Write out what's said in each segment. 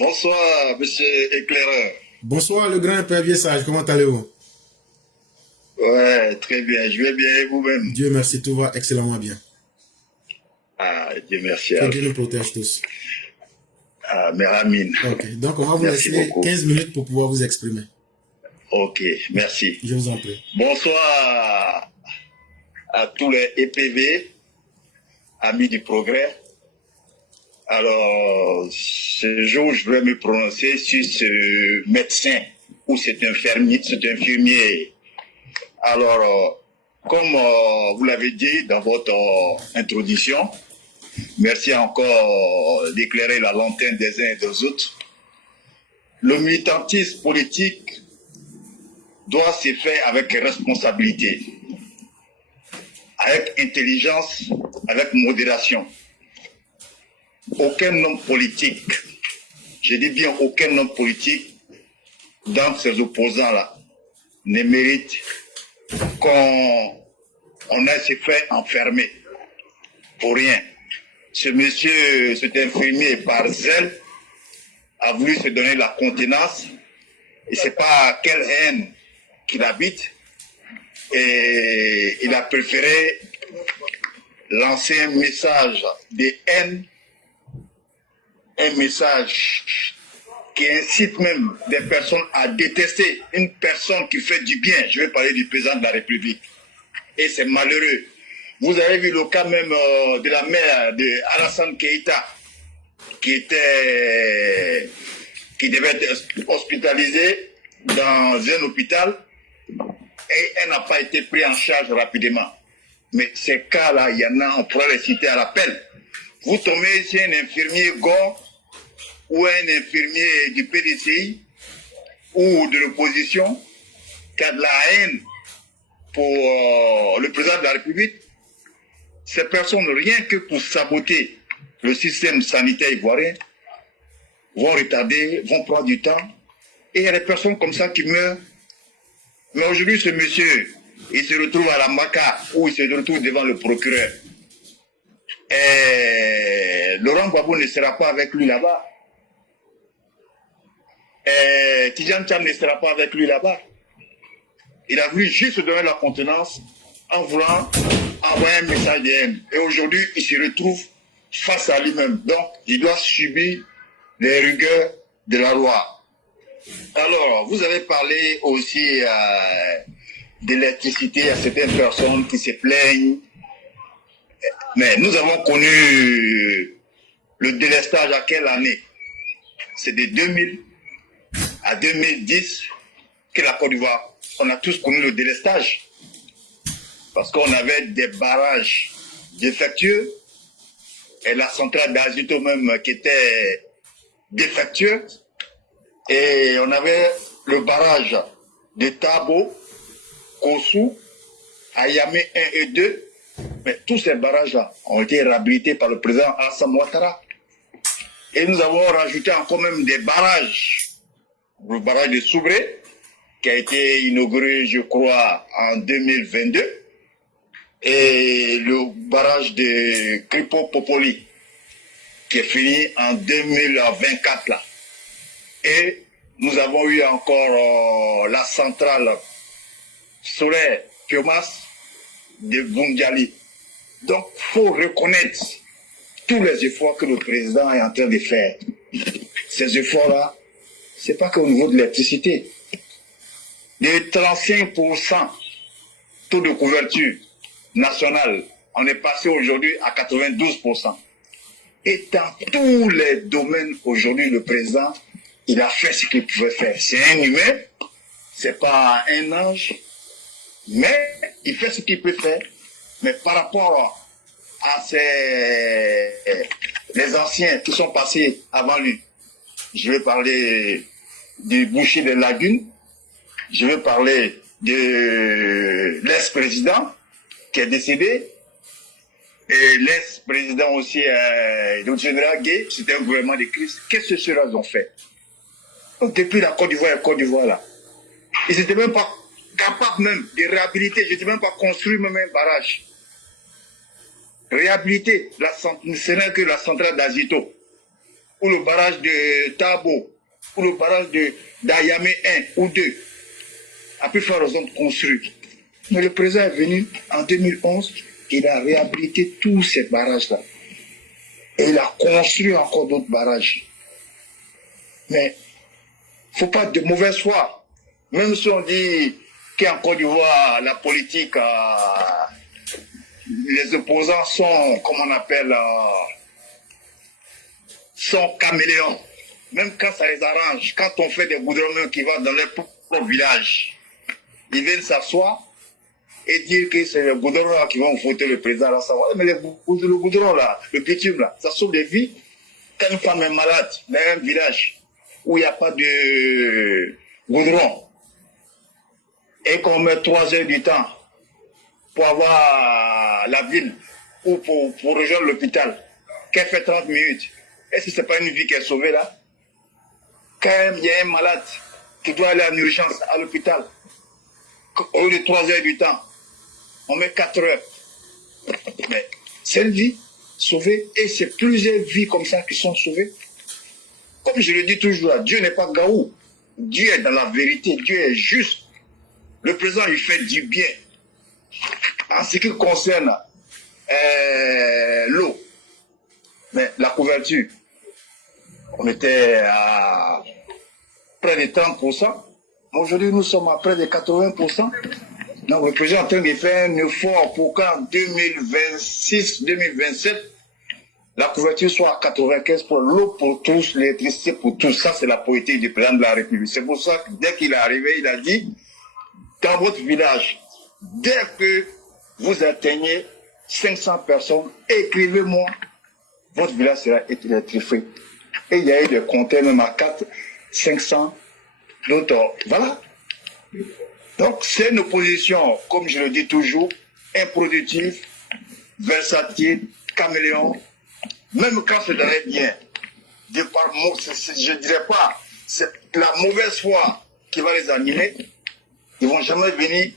Bonsoir, monsieur éclaireur. Bonsoir, le grand père vieux sage, comment allez-vous? Ouais, très bien, je vais bien et vous-même. Dieu merci, tout va excellemment bien. Ah, Dieu merci. Que Dieu nous protège tous. Ah, Méramine. Ok, donc on va vous Merci laisser beaucoup. 15 minutes pour pouvoir vous exprimer. Ok, merci. Je vous en prie. Bonsoir à tous les EPV, amis du progrès. Alors, ce jour, je vais me prononcer sur ce médecin ou cet infirmier. Alors, comme vous l'avez dit dans votre introduction, merci encore d'éclairer la lanterne des uns et des autres. Le militantisme politique doit se faire avec responsabilité, avec intelligence, avec modération. Aucun homme politique, je dis bien aucun homme politique, dans ces opposants-là, ne mérite qu'on ait se fait enfermer pour rien. Ce monsieur, cet infirmier, par zèle, a voulu se donner la contenance, et c'est pas quelle haine qu'il habite, et il a préféré lancer un message de haine, un message qui incite même des personnes à détester une personne qui fait du bien. Je vais parler du président de la République. Et c'est malheureux. Vous avez vu le cas même de la mère de Alassane Keïta, qui devait être hospitalisée dans un hôpital, et elle n'a pas été prise en charge rapidement. Mais ces cas-là, il y en a, on pourrait les citer à l'appel. Vous tombez sur un infirmier gore ou un infirmier du PDCI ou de l'opposition qui a de la haine pour le président de la République, ces personnes, rien que pour saboter le système sanitaire ivoirien, vont retarder, vont prendre du temps. Et il y a des personnes comme ça qui meurent. Mais aujourd'hui, ce monsieur, il se retrouve à la MACA ou il se retrouve devant le procureur. Et Laurent Gbagbo ne sera pas avec lui là-bas. Et Tidjane Thiam ne sera pas avec lui là-bas. Il a voulu juste se donner la contenance en voulant envoyer un message de haine. Et aujourd'hui, il se retrouve face à lui-même. Donc, il doit subir les rigueurs de la loi. Alors, vous avez parlé aussi d'électricité à certaines personnes qui se plaignent. Mais nous avons connu le délestage à quelle année? C'est de 2000 à 2010 que la Côte d'Ivoire, on a tous connu le délestage. Parce qu'on avait des barrages défectueux et la centrale d'Azito même qui était défectueuse. Et on avait le barrage de Tabo, Kossou, Ayamé 1 et 2. Mais tous ces barrages-là ont été réhabilités par le président Alassane Ouattara. Et nous avons rajouté encore même des barrages. Le barrage de Soubré, qui a été inauguré, je crois, en 2022. Et le barrage de Kripo Popoli, qui est fini en 2024 là. Et nous avons eu encore la centrale solaire Piomas de Bundiali. Donc, il faut reconnaître tous les efforts que le président est en train de faire. Ces efforts-là, ce n'est pas qu'au niveau de l'électricité. De 35% taux de couverture nationale, on est passé aujourd'hui à 92%. Et dans tous les domaines, aujourd'hui, le président, il a fait ce qu'il pouvait faire. C'est un humain, c'est pas un ange, mais il fait ce qu'il peut faire. Mais par rapport à les anciens qui sont passés avant lui, je vais parler du boucher des lagunes, je vais parler de l'ex-président qui est décédé, et l'ex-président aussi, le général Gué, c'était un gouvernement de crise. Qu'est-ce que ceux-là ont fait? Donc, depuis la Côte d'Ivoire et la Côte d'Ivoire, là, ils n'étaient même pas capables même de réhabiliter, je ne dis même pas construire même un barrage. Réhabiliter, ce n'est que la centrale d'Azito. ou le barrage de Tabo, ou le barrage d'Ayamé 1 ou 2, a pu faire raison de construire. Mais le président est venu en 2011, il a réhabilité tous ces barrages-là. Et il a construit encore d'autres barrages. Mais il ne faut pas de mauvaise foi. Même si on dit qu'en Côte d'Ivoire, la politique, les opposants sont, comme on appelle, sont caméléons. Même quand ça les arrange, quand on fait des goudrons qui vont dans leur propre village, ils viennent s'asseoir et dire que c'est les goudrons là qui vont voter le président. Là, ça va. Mais le goudron là, le bitume là, ça sauve des vies. Quand une femme est malade dans un village où il n'y a pas de goudron et qu'on met 3 heures du temps pour avoir la ville ou pour rejoindre l'hôpital, qu'elle fait 30 minutes, est-ce que ce n'est pas une vie qui est sauvée là? Quand il y a un malade qui doit aller en urgence à l'hôpital, au lieu de 3 heures du temps, on met 4 heures. Mais c'est une vie sauvée et c'est plusieurs vies comme ça qui sont sauvées. Comme je le dis toujours, Dieu n'est pas gaou. Dieu est dans la vérité, Dieu est juste. Le président lui fait du bien. En ce qui concerne l'eau, mais la couverture, on était à près de 30%. Aujourd'hui, nous sommes à près de 80%. Donc, le président est en train de faire un effort pour qu'en 2026-2027, la couverture soit à 95 pour l'eau pour tous, l'électricité pour tous. Ça, c'est la politique du président de la République. C'est pour ça que dès qu'il est arrivé, il a dit, dans votre village, dès que vous atteignez 500 personnes, écrivez-moi, votre village sera électrifié. Et il y a eu des compteurs même à 4, 500, d'autres. Voilà. Donc, c'est une opposition, comme je le dis toujours, improductive, versatile, caméléon. Même quand c'est dans les biens, je ne dirais pas, c'est la mauvaise foi qui va les animer. Ils ne vont jamais venir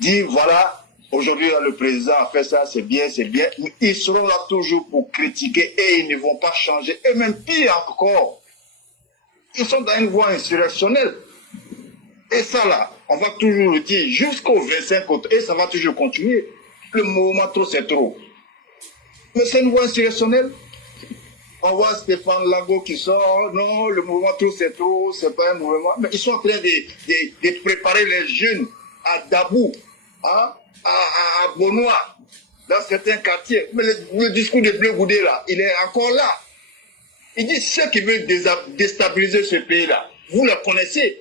dire, voilà, aujourd'hui le président a fait ça, c'est bien, c'est bien. Ils seront là toujours pour critiquer et ils ne vont pas changer. Et même pire encore, ils sont dans une voie insurrectionnelle. Et ça là, on va toujours le dire jusqu'au 25 août, et ça va toujours continuer. Le mouvement trop, c'est trop. Mais c'est une voie insurrectionnelle. On voit Stéphane Lago qui sort, non, le mouvement trop, c'est trop, c'est pas un mouvement. Mais ils sont en train de préparer les jeunes à Dabou, hein, à Bonois, dans certains quartiers. Mais le discours de Bleu Goudé là, il est encore là. Il dit ceux qui veulent déstabiliser ce pays-là, vous le connaissez.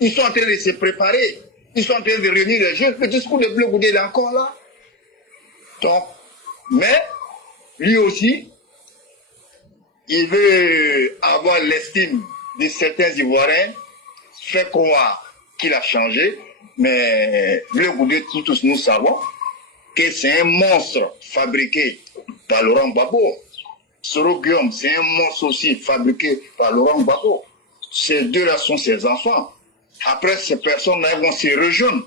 Ils sont en train de se préparer. Ils sont en train de réunir les jeunes. Le discours de Bleu Goudé, il est encore là. Donc, mais, lui aussi, il veut avoir l'estime de certains Ivoiriens, fait croire qu'il a changé, mais Bleu Goudé, tous nous savons que c'est un monstre fabriqué par Laurent Gbagbo. Soro Guillaume, c'est un monstre aussi fabriqué par Laurent Gbagbo. Ces deux-là sont ses enfants. Après, ces personnes-là vont se rejoindre.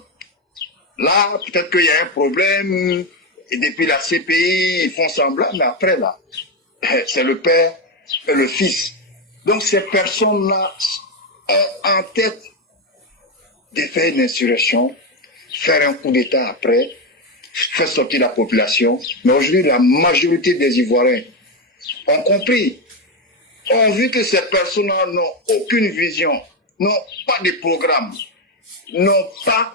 Là, peut-être qu'il y a un problème, et depuis la CPI, ils font semblant, mais après, là, c'est le père et le fils. Donc, ces personnes-là ont en tête de faire une insurrection, faire un coup d'État après, faire sortir la population. Mais aujourd'hui, la majorité des Ivoiriens ont compris, ont vu que ces personnes-là n'ont aucune vision, n'ont pas de programme, n'ont pas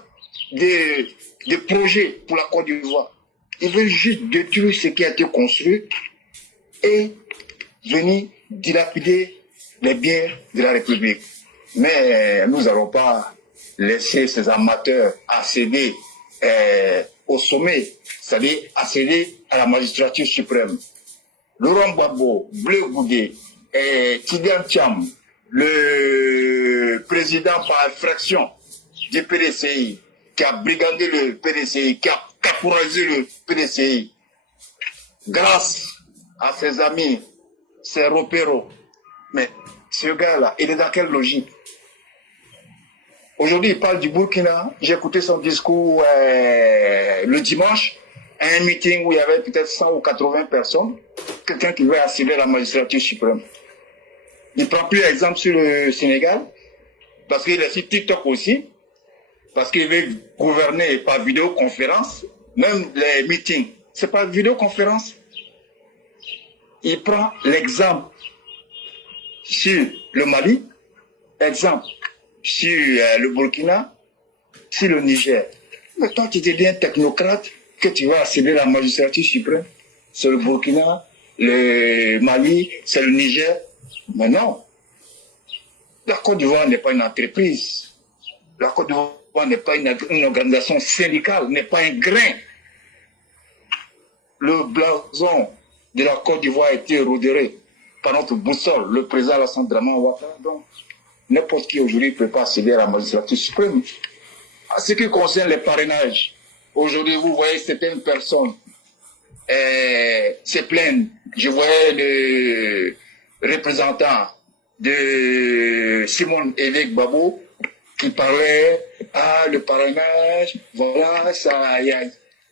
de projet pour la Côte d'Ivoire. Ils veulent juste détruire ce qui a été construit et venir dilapider les biens de la République. Mais nous n'allons pas laisser ces amateurs accéder au sommet, c'est-à-dire accéder à la magistrature suprême. Laurent Gbagbo, Bleu Goudé, Tidiane Thiam, le président par infraction du PDCI, qui a brigandé le PDCI, qui a caporalisé le PDCI, grâce à ses amis, ses repéros. Mais ce gars-là, il est dans quelle logique? Aujourd'hui, il parle du Burkina. J'ai écouté son discours le dimanche, à un meeting où il y avait peut-être 100 ou 80 personnes. quelqu'un qui veut accéder à la magistrature suprême. Il prend plus exemple sur le Sénégal, parce qu'il est sur TikTok aussi, parce qu'il veut gouverner par vidéoconférence, même les meetings, c'est par vidéoconférence. Il prend l'exemple sur le Mali, exemple sur le Burkina, sur le Niger. Mais toi, tu te dis un technocrate que tu vas accéder à la magistrature suprême, c'est le Burkina, le Mali, c'est le Niger. Mais non. La Côte d'Ivoire n'est pas une entreprise. La Côte d'Ivoire n'est pas une organisation syndicale, n'est pas un grain. Le blason de la Côte d'Ivoire a été érodé par notre boussole, le président Alassane Dramane Ouattara. Donc, n'importe qui aujourd'hui ne peut pas accéder à la magistrature suprême. En ce qui concerne les parrainages, aujourd'hui, vous voyez certaines personnes se plaignent. Je voyais le représentant de Simone Évêque Babo qui parlait le parrainage, voilà, ça y a.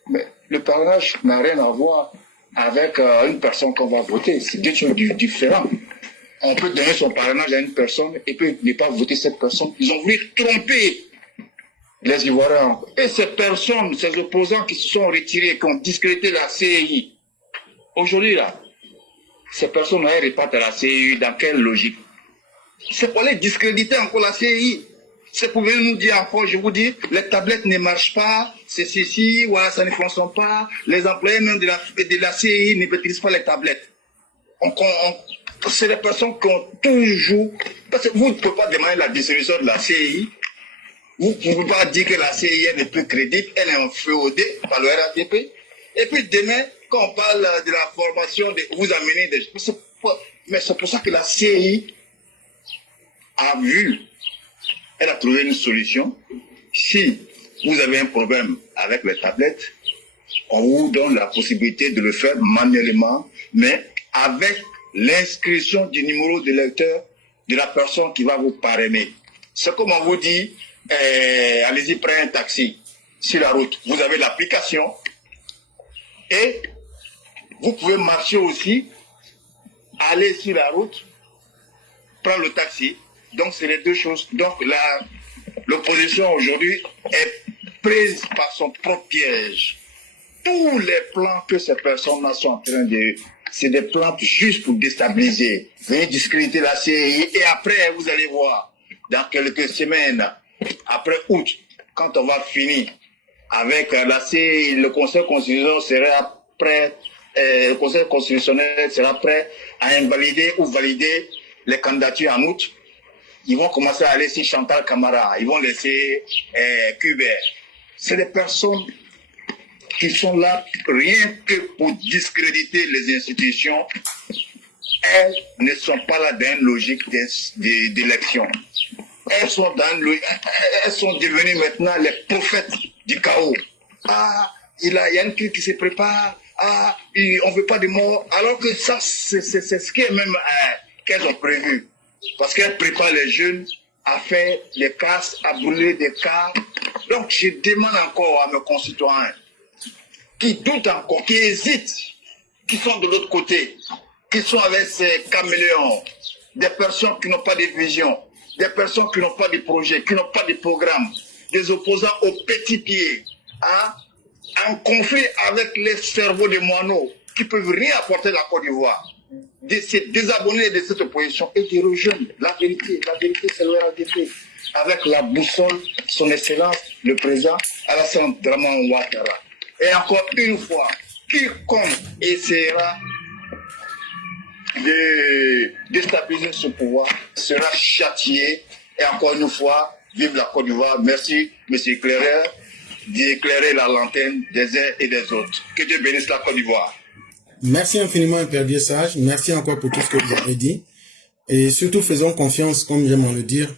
Mais le parrainage n'a rien à voir avec une personne qu'on va voter. C'est deux choses différentes. On peut donner son parrainage à une personne et puis ne pas voter cette personne. Ils ont voulu tromper les Ivoiriens. Et ces personnes, ces opposants qui se sont retirés, qui ont discrédité la CEI, aujourd'hui là, ces personnes repartent à la CEI dans quelle logique? C'est pour les discréditer encore la CEI. C'est pour venir nous dire encore, je vous dis, les tablettes ne marchent pas, c'est ceci, voilà, ça ne fonctionne pas. Les employés même de la CEI ne maîtrisent pas les tablettes. C'est les personnes qui ont toujours... Parce que vous ne pouvez pas demander la dissolution de la CEI. Vous ne pouvez pas dire que la CEI n'est plus crédible, elle est inféodée par le RATP. Et puis demain, quand on parle de la formation, vous amenez des... Mais c'est pour ça que la CEI a vu, elle a trouvé une solution. Si vous avez un problème avec les tablettes, on vous donne la possibilité de le faire manuellement, mais avec l'inscription du numéro de lecteur de la personne qui va vous parrainer. C'est comme on vous dit, allez-y, prenez un taxi sur la route. Vous avez l'application et vous pouvez marcher aussi, aller sur la route, prendre le taxi. Donc, c'est les deux choses. Donc, l'opposition aujourd'hui est prise par son propre piège. Tous les plans que ces personnes-là sont en train de... C'est des plans juste pour déstabiliser, venir discréditer la CEI. Et après, vous allez voir, dans quelques semaines, après août, quand on va finir avec la CEI, le Conseil constitutionnel sera prêt, le Conseil constitutionnel sera prêt à invalider ou valider les candidatures en août. Ils vont commencer à laisser Chantal Camara, ils vont laisser Kubert. C'est des personnes qui sont là rien que pour discréditer les institutions. Elles ne sont pas là dans une logique d'élection. Elles sont devenues maintenant les prophètes du chaos. Ah, il y a une crise qui se prépare. Ah, on ne veut pas de morts. Alors que ça, c'est ce qui est même qu'elles ont prévu. Parce qu'elles préparent les jeunes à faire des casses, à brûler des cars. Donc, je demande encore à mes concitoyens qui doutent encore, qui hésitent, qui sont de l'autre côté, qui sont avec ces caméléons, des personnes qui n'ont pas de vision, des personnes qui n'ont pas de projet, qui n'ont pas de programme, des opposants aux petits pieds, hein, en conflit avec les cerveaux de moineaux qui ne peuvent rien apporter à la Côte d'Ivoire. De se désabonner de cette opposition et de rejoindre la vérité c'est le RADP avec la boussole, son excellence, le président Alassane Dramane Ouattara. Et encore une fois, quiconque essaiera de déstabiliser ce pouvoir sera châtié. Et encore une fois, vive la Côte d'Ivoire. Merci, M. Éclaireur, d'éclairer la lanterne des uns et des autres. Que Dieu bénisse la Côte d'Ivoire. Merci infiniment, Père Vieux-Sage. Merci encore pour tout ce que vous avez dit. Et surtout, faisons confiance, comme j'aime le dire,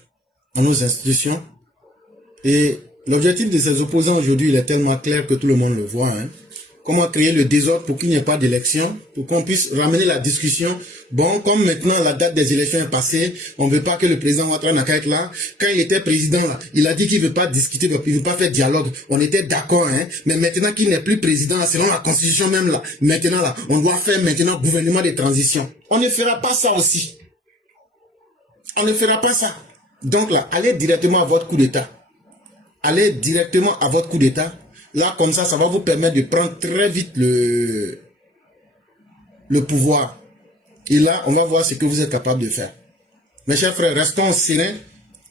en nos institutions. Et l'objectif de ces opposants aujourd'hui, il est tellement clair que tout le monde le voit. Hein. comment créer le désordre pour qu'il n'y ait pas d'élection, pour qu'on puisse ramener la discussion. Bon, comme maintenant la date des élections est passée, on ne veut pas que le président Ouattara n'a qu'à être là. Quand il était président, là, il a dit qu'il ne veut pas discuter, il ne veut pas faire dialogue. On était d'accord, hein. Mais maintenant qu'il n'est plus président, selon la constitution même là, maintenant là, on doit faire maintenant gouvernement de transition. On ne fera pas ça aussi. On ne fera pas ça. Donc là, allez directement à votre coup d'État. Allez directement à votre coup d'État. Là, comme ça va vous permettre de prendre très vite le pouvoir. Et là, on va voir ce que vous êtes capable de faire. Mes chers frères, restons sereins.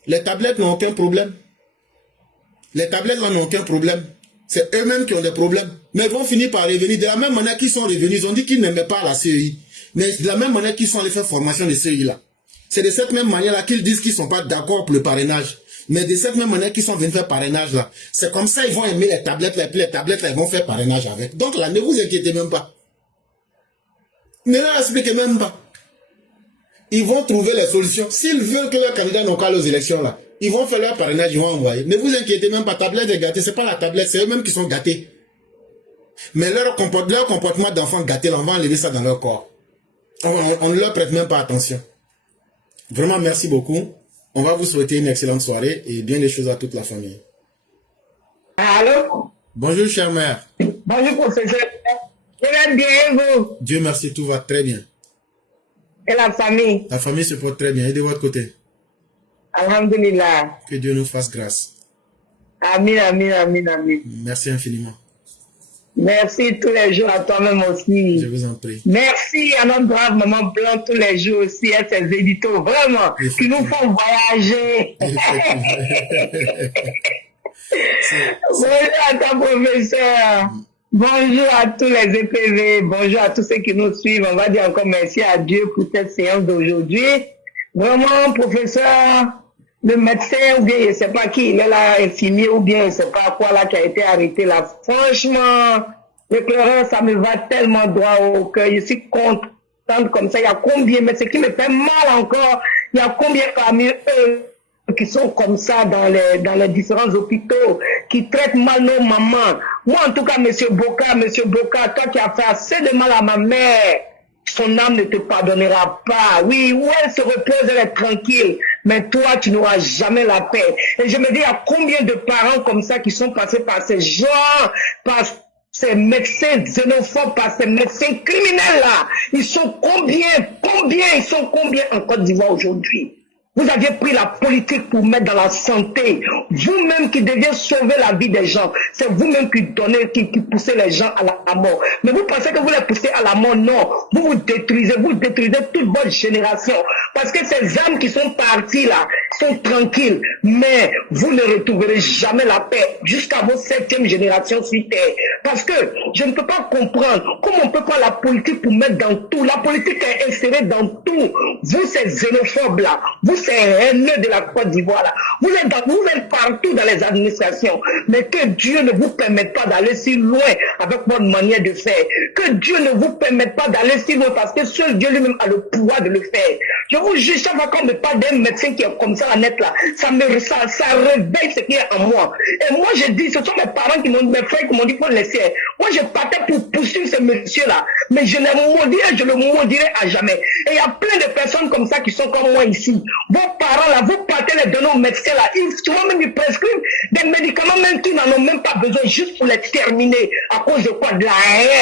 Les tablettes n'ont aucun problème. Les tablettes là n'ont aucun problème. C'est eux-mêmes qui ont des problèmes. Mais ils vont finir par revenir. De la même manière qu'ils sont revenus, ils ont dit qu'ils n'aimaient pas la CEI. Mais de la même manière qu'ils sont allés faire formation de CEI là. C'est de cette même manière-là qu'ils disent qu'ils ne sont pas d'accord pour le parrainage. Mais de cette même manière qu'ils sont venus faire parrainage là. C'est comme ça ils vont aimer les tablettes là. Et puis les tablettes là, ils vont faire parrainage avec. Donc là, ne vous inquiétez même pas. Ne leur expliquez même pas. Ils vont trouver les solutions. S'ils veulent que leurs candidats n'ont qu'à aux élections là, ils vont faire leur parrainage, ils vont envoyer. Ne vous inquiétez même pas. Tablette est gâtée. C'est pas la tablette, c'est eux-mêmes qui sont gâtés. Mais leur comportement d'enfant gâté là, on va enlever ça dans leur corps. On ne leur prête même pas attention. Vraiment, merci beaucoup. On va vous souhaiter une excellente soirée et bien des choses à toute la famille. Allô? Bonjour, chère mère. Bonjour, professeur. Je vais bien, et vous? Dieu merci, tout va très bien. Et la famille? La famille se porte très bien. Et de votre côté? Alhamdulillah. Que Dieu nous fasse grâce. Amin, amin, amin, amin. Merci infiniment. Merci tous les jours à toi-même aussi. Je vous en prie. Merci à notre brave maman Blanc tous les jours aussi, à ses éditos, vraiment, qui nous font voyager. Bonjour à ta professeur. Bonjour à tous les EPV. Bonjour à tous ceux qui nous suivent. On va dire encore merci à Dieu pour cette séance d'aujourd'hui. Vraiment, professeur, le médecin ou bien je ne sais pas qui, il est là, infirmier ou bien je ne sais pas quoi là qui a été arrêté là. Franchement, l'éclaireur, ça me va tellement droit au cœur. Je suis contente comme ça. Il y a combien, mais ce qui me fait mal encore, il y a combien parmi eux qui sont comme ça dans les différents hôpitaux, qui traitent mal nos mamans. Moi, en tout cas, monsieur Boka, toi qui as fait assez de mal à ma mère, son âme ne te pardonnera pas. Oui, où elle se repose, elle est tranquille. Mais toi, tu n'auras jamais la paix. Et je me dis, il y a combien de parents comme ça qui sont passés par ces gens, par ces médecins xénophobes, par ces médecins criminels-là. Ils sont combien en Côte d'Ivoire aujourd'hui? Vous aviez pris la politique pour mettre dans la santé. Vous-même qui deviez sauver la vie des gens. C'est vous-même qui poussez les gens à la mort. Mais vous pensez que vous les poussez à la mort? Non. Vous détruisez toute votre génération. Parce que ces âmes qui sont parties là, sont tranquilles. Mais vous ne retrouverez jamais la paix jusqu'à vos 7e générations sur terre. Parce que je ne peux pas comprendre comment on peut prendre la politique pour mettre dans tout. La politique est insérée dans tout. Vous, ces xénophobes là, vous, ces haineux de la Côte d'Ivoire là, vous êtes partout dans les administrations. Mais que Dieu ne vous permette pas d'aller si loin avec votre manière de faire. Que Dieu ne vous permette pas d'aller si loin parce que seul Dieu lui-même a le pouvoir de le faire. Je vous jure, chaque fois qu'on me parle d'un médecin qui est comme ça à net là, ça réveille ce qui est en moi. Et moi je dis, ce sont mes parents qui m'ont, mes frères qui m'ont dit qu'il faut le laisser. Moi je partais pour poursuivre ce monsieur là, mais je le maudirai à jamais. Et il y a plein de personnes comme ça qui sont comme moi ici. Vos parents là, vous partez les donner aux médecins là, souvent même ils prescrivent des médicaments même qui n'en ont même pas besoin juste pour les terminer. À cause de quoi? De la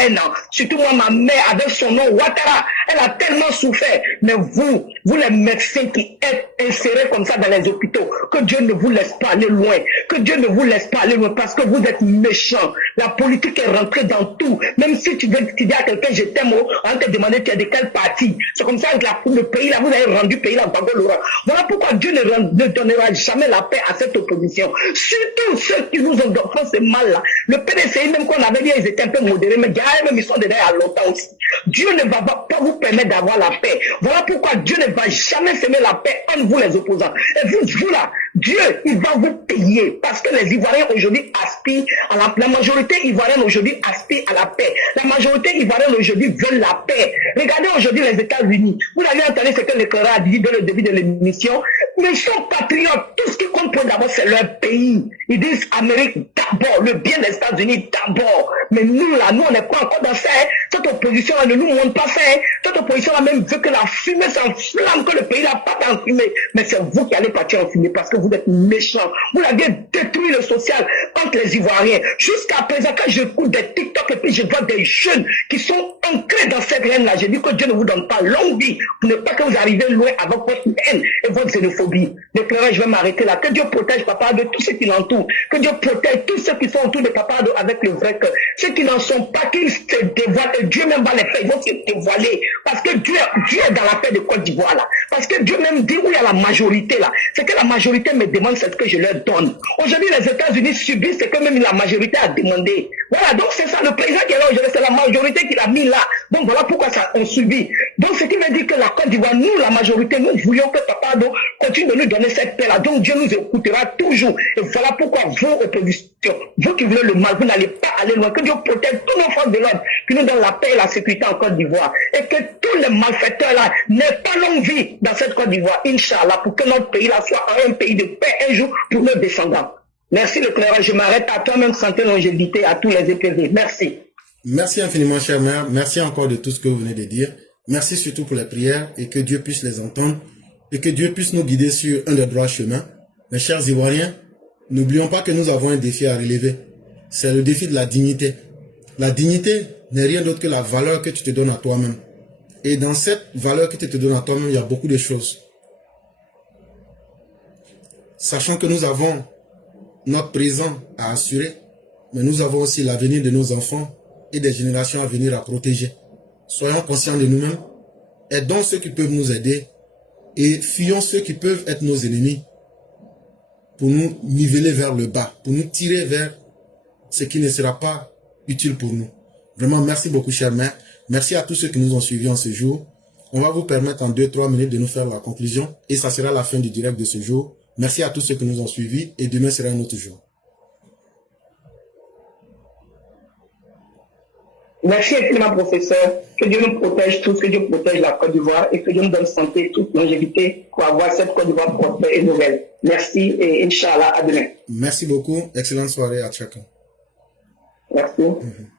haine. Surtout moi, ma mère avec son nom Ouattara, elle a tellement souffert. Mais vous les médecins qui êtes insérés comme ça dans les hôpitaux, que Dieu ne vous laisse pas aller loin. Que Dieu ne vous laisse pas aller loin parce que vous êtes méchants. La politique est rentrée dans tout. Même si tu veux dire à quelqu'un je t'aime, on te demander tu es de quel parti. C'est comme ça que le pays là, vous avez rendu le pays là, Bagolora. Voilà pourquoi Dieu ne donnera jamais la paix à cette opposition. Surtout ceux qui nous ont fait ce mal là. Le PDCI même qu'on avait dit ils étaient un peu modérés, mais même ils sont derrière à longtemps aussi. Dieu ne va pas vous permettre d'avoir la paix. Voilà pourquoi Dieu ne va jamais semer la paix entre vous les opposants. Et vous là, Dieu, il va vous payer. Parce que les Ivoiriens aujourd'hui aspirent à la majorité ivoirienne aujourd'hui aspire à la paix. La majorité ivoirienne aujourd'hui veut la paix. Regardez aujourd'hui les États-Unis. Vous avez entendu ce que le Coran a dit dans le début de l'émission. Mais ils sont patriotes. Tout ce qui compte pour d'abord, c'est leur pays. Ils disent Amérique, d'abord, le bien des États-Unis d'abord. Mais nous, là, nous, on n'est pas encore dans ça. Hein. Cette opposition-là ne nous montre pas ça. Hein. Cette opposition-là même veut que la fumée s'enflamme, que le pays là parte en fumée. Mais c'est vous qui allez partir en fumée parce que vous êtes méchants. Vous l'avez détruit le social entre les Ivoiriens. Jusqu'à présent, quand j'écoute des TikTok et puis je vois des jeunes qui sont ancrés dans cette haine-là, je dis que Dieu ne vous donne pas longue vie. Vous ne pas que vous arrivez loin avec votre haine et votre xénophobie. L'éclairage, je vais m'arrêter là. Que Dieu protège Papa de tous ceux qui l'entourent. Que Dieu protège tous ceux qui sont autour de Papa avec le vrai cœur. Ceux qui n'en sont pas, qu'ils se dévoilent. Et Dieu même va les faire. Ils vont se dévoiler. Parce que Dieu est dans la paix de Côte d'Ivoire là. Parce que Dieu même dit où il y a la majorité là. C'est que la majorité me demande ce que je leur donne. Aujourd'hui, les États-Unis subissent ce que même la majorité a demandé. Voilà, donc c'est ça, le président qui est là aujourd'hui, c'est la majorité qui l'a mis là. Donc voilà pourquoi ça on subit. Donc ce qui veut dire que la Côte d'Ivoire, nous, la majorité, nous voulions que Papa continue de nous donner cette paix là. Donc Dieu nous écoutera toujours. Et voilà pourquoi vos oppositions, vous qui voulez le mal, vous n'allez pas aller loin. Que Dieu protège tous nos forces de l'ordre, qui nous donne la paix et la sécurité en Côte d'Ivoire. Et que tous les malfaiteurs là n'aient pas longue vie dans cette Côte d'Ivoire, Inch'Allah, pour que notre pays là soit un pays de paix un jour pour nos descendants. Merci le clairage. Je m'arrête à toi-même, santé, longévité, à tous les EPV. Merci. Merci infiniment, cher mère. Merci encore de tout ce que vous venez de dire. Merci surtout pour les prières et que Dieu puisse les entendre et que Dieu puisse nous guider sur un des droits chemins. Mes chers Ivoiriens, n'oublions pas que nous avons un défi à relever. C'est le défi de la dignité. La dignité n'est rien d'autre que la valeur que tu te donnes à toi-même. Et dans cette valeur que tu te donnes à toi-même, il y a beaucoup de choses. Sachant que nous avons notre présent à assurer, mais nous avons aussi l'avenir de nos enfants et des générations à venir à protéger. Soyons conscients de nous-mêmes, aidons ceux qui peuvent nous aider et fuyons ceux qui peuvent être nos ennemis pour nous niveler vers le bas, pour nous tirer vers ce qui ne sera pas utile pour nous. Vraiment, merci beaucoup, chère mère. Merci à tous ceux qui nous ont suivis en ce jour. On va vous permettre en 2-3 minutes de nous faire la conclusion et ça sera la fin du direct de ce jour. Merci à tous ceux qui nous ont suivis et demain sera un autre jour. Merci infiniment, professeur. Que Dieu nous protège tous, que Dieu protège la Côte d'Ivoire et que Dieu nous donne santé, toute longévité pour avoir cette Côte d'Ivoire prospère et nouvelle. Merci et Inch'Allah, à demain. Merci beaucoup. Excellente soirée à chacun. Merci.